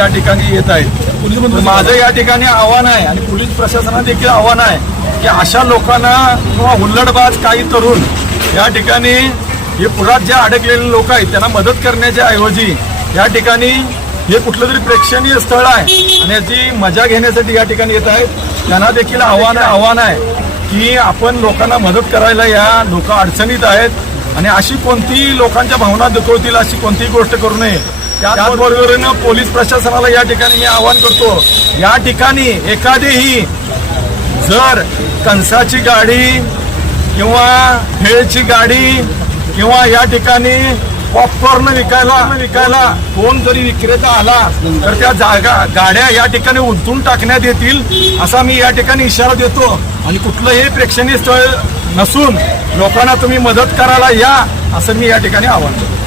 या ठिकाणी येत आहेत। माझं या ठिकाणी आव्हान आहे आणि पोलीस प्रशासनाला देखील आव्हान आहे की अशा लोकांना किंवा हुल्लडबाज काही तरुण या ठिकाणी हे पुरात जे अडकलेले लोक आहेत त्यांना मदत करण्याच्या ऐवजी या ठिकाणी हे कुठलं तरी प्रेक्षणीय स्थळ आहे आणि याची मजा घेण्यासाठी या ठिकाणी येत आहेत। त्यांना देखील आव्हान आहे की आपण लोकांना मदत करायला या, लोक अडचणीत आहेत आणि अशी कोणतीही लोकांच्या भावना दुखवतील अशी कोणतीही गोष्ट करू नये। त्याचबरोबरीनं पोलीस प्रशासनाला या ठिकाणी मी आवाहन करतो, या ठिकाणी एखादीही जर कंसाची गाडी किंवा भेळची गाडी किंवा या ठिकाणी पॉपकॉर्न विकायला कोण जरी विक्रेता आला तर त्या गाड्या या ठिकाणी उलटून टाकण्यात येतील असा मी या ठिकाणी इशारा देतो। आणि कुठलंही प्रेक्षणीय स्थळ नसून लोकांना तुम्ही मदत करायला या असं मी या ठिकाणी आवाहन करतो।